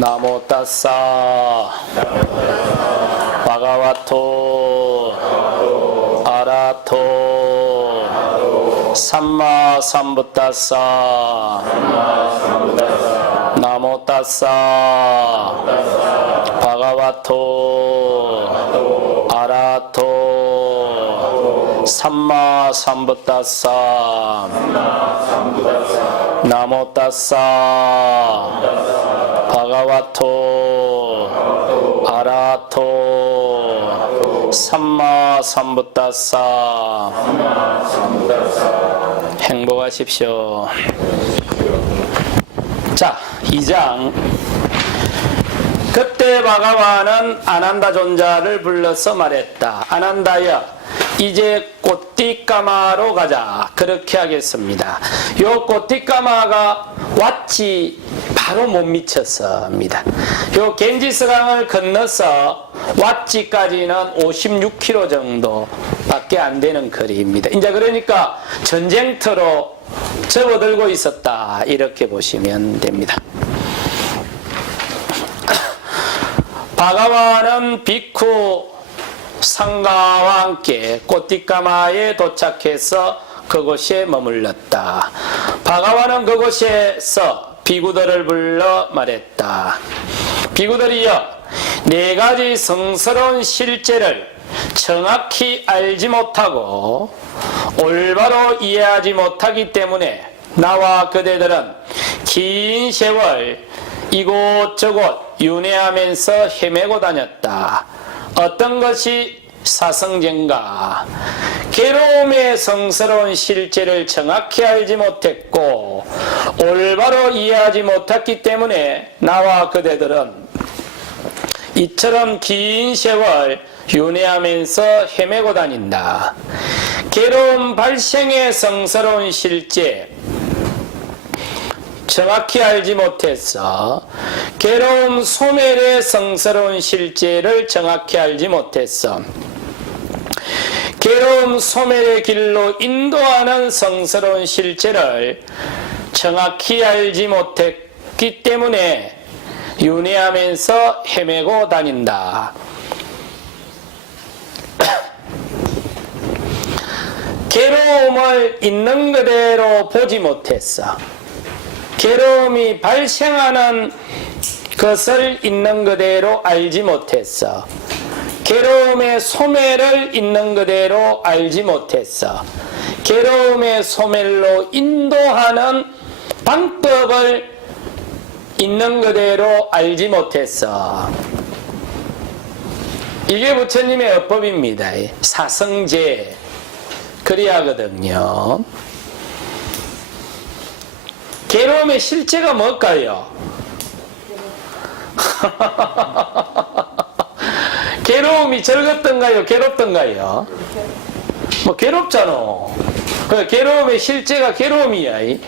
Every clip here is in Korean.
나모 따사 바가와토 아라토 삼마 삼부따사 나모 따사 바가와토 아라토 삼마 삼부따사 나모 따사 바가와토 아라토 삼마 삼부따사 행복하십시오. 자, 2장. 그때 바가와는 아난다 존자를 불러서 말했다. 아난다여, 이제 꼬띠까마로 가자. 그렇게 하겠습니다. 요 꼬띠까마가 왓치 바로 못 미쳤습니다. 요 겐지스강을 건너서 왓치까지는 56km 정도밖에 안 되는 거리입니다. 이제 그러니까 전쟁터로 접어들고 있었다. 이렇게 보시면 됩니다. 바가와는 비쿠 상가와 함께 꼬띠까마에 도착해서 그곳에 머물렀다. 바가와는 그곳에서 비구들을 불러 말했다. 비구들이여, 네 가지 성스러운 실제를 정확히 알지 못하고 올바로 이해하지 못하기 때문에 나와 그대들은 긴 세월 이곳저곳 윤회하면서 헤매고 다녔다. 어떤 것이 사성쟁가? 괴로움의 성스러운 실제를 정확히 알지 못했고 올바로 이해하지 못했기 때문에 나와 그대들은 이처럼 긴 세월 윤회하면서 헤매고 다닌다. 괴로움 발생의 성스러운 실제 정확히 알지 못했어. 괴로움 소멸의 성스러운 실제를 정확히 알지 못했어. 괴로움 소멸의 길로 인도하는 성스러운 실제를 정확히 알지 못했기 때문에 윤회하면서 헤매고 다닌다. 괴로움을 있는 그대로 보지 못했어. 괴로움이 발생하는 것을 있는 그대로 알지 못했어. 괴로움의 소멸을 있는 그대로 알지 못했어. 괴로움의 소멸로 인도하는 방법을 있는 그대로 알지 못했어. 이게 부처님의 어법입니다. 사성제 그리하거든요. 괴로움의 실제가 뭘까요? 괴로움이 즐겁던가요? 괴롭던가요? 뭐 괴롭잖아. 그 괴로움의 실제가 괴로움이야.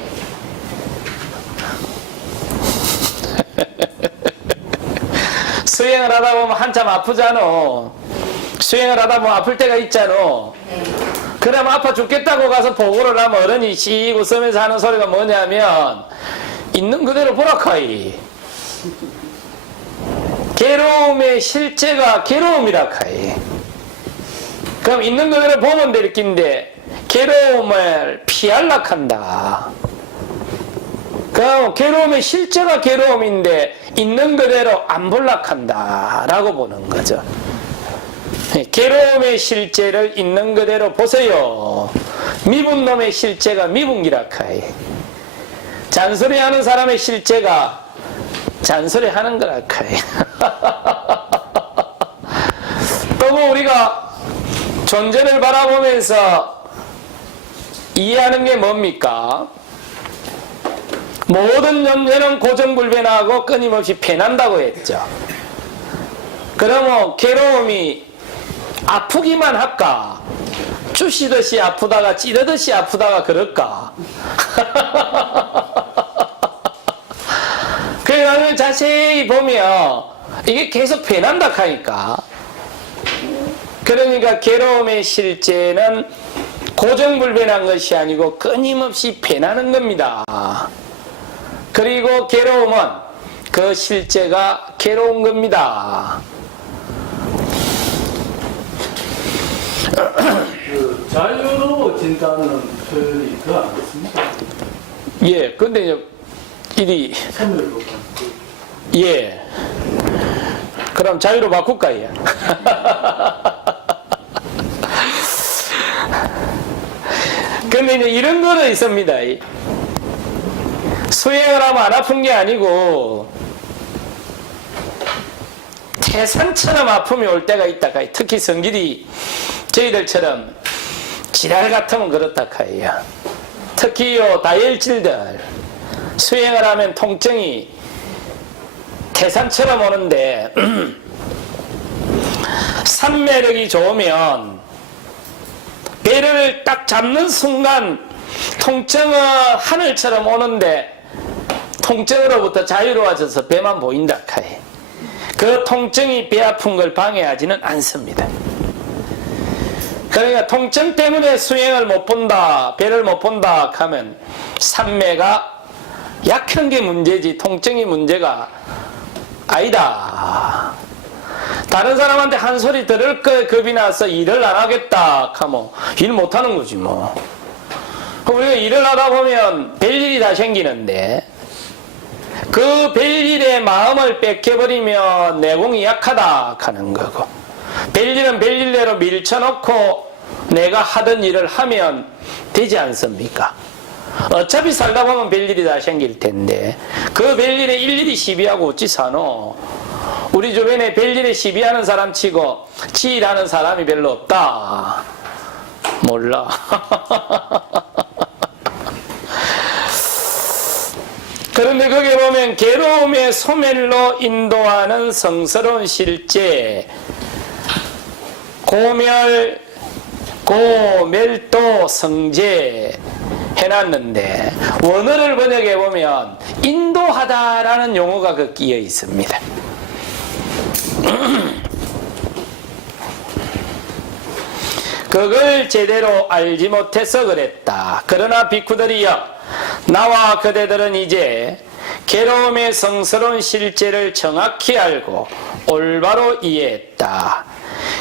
수행을 하다 보면 한참 아프잖아. 수행을 하다 보면 아플 때가 있잖아. 그럼 아파 죽겠다고 가서 보고를 하면 어른이 씩 웃으면서 하는 소리가 뭐냐면 있는 그대로 보라카이. 괴로움의 실제가 괴로움이라카이. 그럼 있는 그대로 보면 될 낀데 괴로움을 피하려고 한다. 그럼 괴로움의 실제가 괴로움인데 있는 그대로 안 보려고 한다 라고 보는 거죠. 괴로움의 실제를 있는 그대로 보세요. 미분 놈의 실제가 미분기라카이. 잔소리하는 사람의 실제가 잔소리하는 거라카이. 또 뭐 우리가 존재를 바라보면서 이해하는 게 뭡니까? 모든 존재는 고정불변하고 끊임없이 변한다고 했죠. 그러면 괴로움이 아프기만 할까? 쑤시듯이 아프다가 찌르듯이 아프다가 그럴까? 그래서 자세히 보면 이게 계속 변한다 하니까. 그러니까 괴로움의 실제는 고정불변한 것이 아니고 끊임없이 변하는 겁니다. 그리고 괴로움은 그 실제가 괴로운 겁니다. 그 자유로워진다는 표현이 더 안 됐습니다. 예, 근데 이제 일이 선멸로 예. 그럼 자유로 바꿀까 예. 근데 이제 이런 거는 있습니다. 수행을 하면 안 아픈 게 아니고 태산처럼 아픔이 올 때가 있다. 특히 성질이 저희들처럼 지랄 같으면 그렇다 카이야. 특히 요 다혈질들 수행을 하면 통증이 태산처럼 오는데 산매력이 좋으면 배를 딱 잡는 순간 통증은 하늘처럼 오는데 통증으로부터 자유로워져서 배만 보인다 카이. 그 통증이 배 아픈 걸 방해하지는 않습니다. 그러니까 통증 때문에 수행을 못 본다, 배를 못 본다 하면 산매가 약한 게 문제지 통증이 문제가 아니다. 다른 사람한테 한 소리 들을 거에 겁이 나서 일을 안 하겠다 하면 일 못 하는 거지 뭐. 우리가 일을 하다 보면 별일이 다 생기는데 그 별일에 마음을 뺏겨버리면 내공이 약하다 하는 거고, 별일은 별일대로 밀쳐놓고 내가 하던 일을 하면 되지 않습니까? 어차피 살다 보면 별일이 다 생길 텐데 그 별일에 일일이 시비하고 어찌 사노? 우리 주변에 별일에 시비하는 사람 치고 지 일하는 사람이 별로 없다. 몰라. 그런데 거기에 보면 괴로움의 소멸로 인도하는 성스러운 실제, 고멸도 성제 해놨는데 원어를 번역해 보면 인도하다라는 용어가 그 끼어 있습니다. 그걸 제대로 알지 못해서 그랬다. 그러나 비쿠들이여, 나와 그대들은 이제 괴로움의 성스러운 실제를 정확히 알고 올바로 이해했다.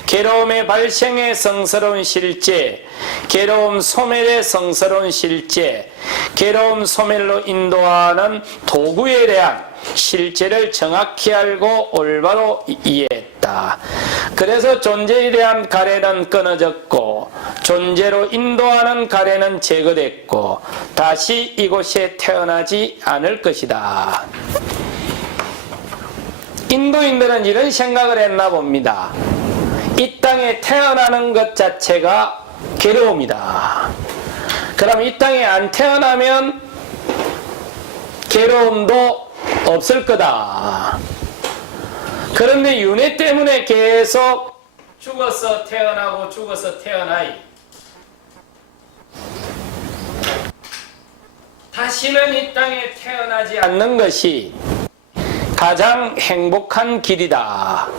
괴로움의 발생의 성스러운 실제, 괴로움 소멸의 성스러운 실제, 괴로움 소멸로 인도하는 도구에 대한 실제를 정확히 알고 올바로 이해했다. 그래서 존재에 대한 가래는 끊어졌고 존재로 인도하는 가래는 제거됐고 다시 이곳에 태어나지 않을 것이다. 인도인들은 이런 생각을 했나 봅니다. 이 땅에 태어나는 것 자체가 괴로움이다. 그럼 이 땅에 안 태어나면 괴로움도 없을 거다. 그런데 윤회 때문에 계속 죽어서 태어나고 죽어서 태어나이. 다시는 이 땅에 태어나지 않는 것이 가장 행복한 길이다.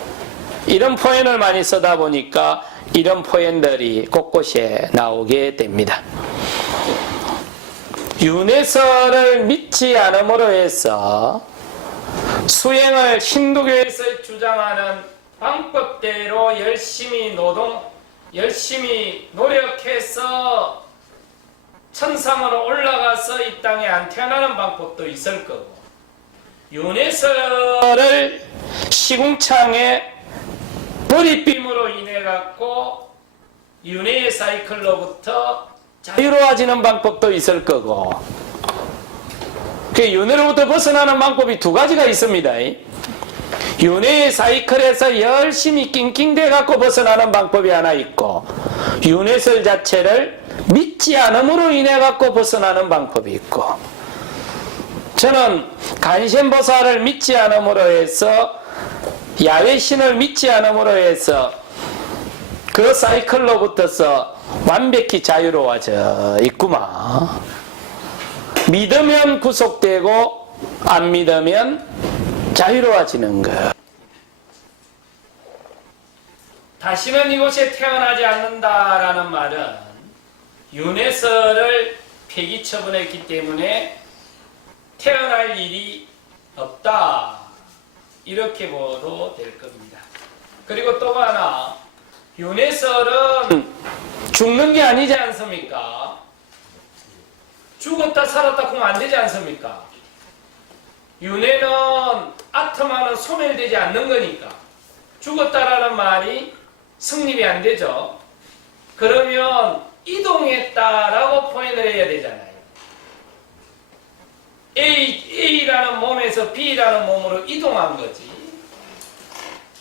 이런 표현을 많이 쓰다 보니까 이런 표현들이 곳곳에 나오게 됩니다. 윤회설을 믿지 않음으로 해서 수행을 힌두교에서 주장하는 방법대로 열심히 노력해서 천상으로 올라가서 이 땅에 안 태어나는 방법도 있을 거고, 윤회설을 시궁창에 머리빔으로 인해 갖고 윤회의 사이클로부터 자유로워지는 방법도 있을 거고, 그 윤회로부터 벗어나는 방법이 두 가지가 있습니다. 윤회의 사이클에서 열심히 낑낑대 갖고 벗어나는 방법이 하나 있고, 윤회설 자체를 믿지 않음으로 인해 갖고 벗어나는 방법이 있고, 저는 간센보살을 믿지 않음으로 해서, 야외신을 믿지 않음으로 해서 그 사이클로부터서 완벽히 자유로워져 있구만. 믿으면 구속되고 안 믿으면 자유로워지는 것. 다시는 이곳에 태어나지 않는다라는 말은 윤회설을 폐기 처분했기 때문에 태어날 일이 없다. 이렇게 보도 될 겁니다. 그리고 또 하나, 윤회설은 죽는 게 아니지 않습니까? 죽었다 살았다 그러면 안 되지 않습니까? 윤회는 아트만은 소멸되지 않는 거니까 죽었다라는 말이 성립이 안 되죠. 그러면 이동했다라고 표현을 해야 되잖아요. A라는 몸에서 B라는 몸으로 이동한 거지.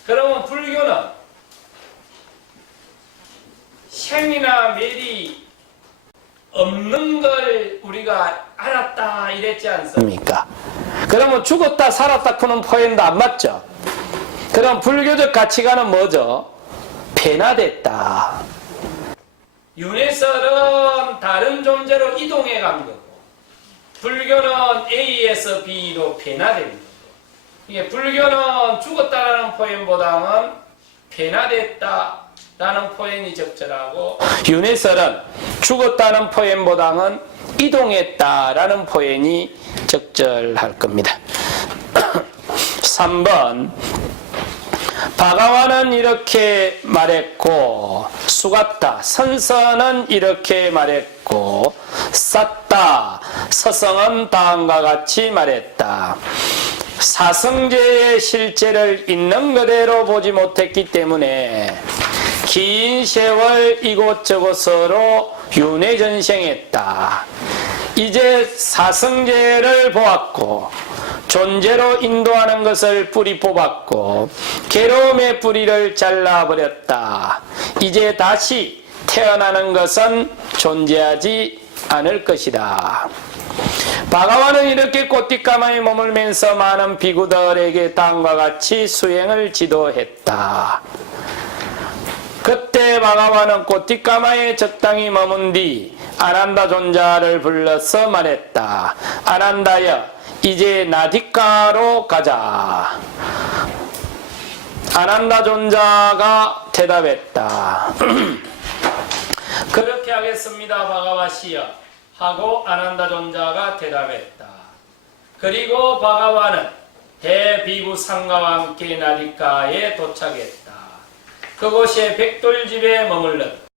그러면 불교는 생이나 멸이 없는 걸 우리가 알았다 이랬지 않습니까? 그러면 죽었다 살았다 그는 표현도 안 맞죠? 그럼 불교적 가치관은 뭐죠? 변화됐다. 윤회설은 다른 존재로 이동해 간 거고 불교는 A에서 B로 변화된 거고 이게 불교는 죽었다라는 표현보다는 변화됐다라는 표현이 적절하고 윤회설은 죽었다는 표현보다는 이동했다라는 표현이 적절할 겁니다. 3번 바가와는 이렇게 말했고 수갔다 선선은 이렇게 말했고 쌌다 서성은 다음과 같이 말했다. 사성제의 실제를 있는 그대로 보지 못했기 때문에 긴 세월 이곳저곳으로 윤회전생했다. 이제 사성제를 보았고 존재로 인도하는 것을 뿌리 뽑았고 괴로움의 뿌리를 잘라버렸다. 이제 다시 태어나는 것은 존재하지 않을 것이다. 바가와는 이렇게 꽃뒷가마에 머물면서 많은 비구들에게 다음과 같이 수행을 지도했다. 그때 바가와는 꽃뒷가마에 적당히 머문 뒤 아난다 존자를 불러서 말했다. 아난다여 이제 나디카로 가자. 아난다 존자가 대답했다. 그렇게 하겠습니다 바가와시여 하고 아난다 존자가 대답했다. 그리고 바가와는 대비구 상가와 함께 나디카에 도착했다. 그곳에 백돌집에 머물렀다.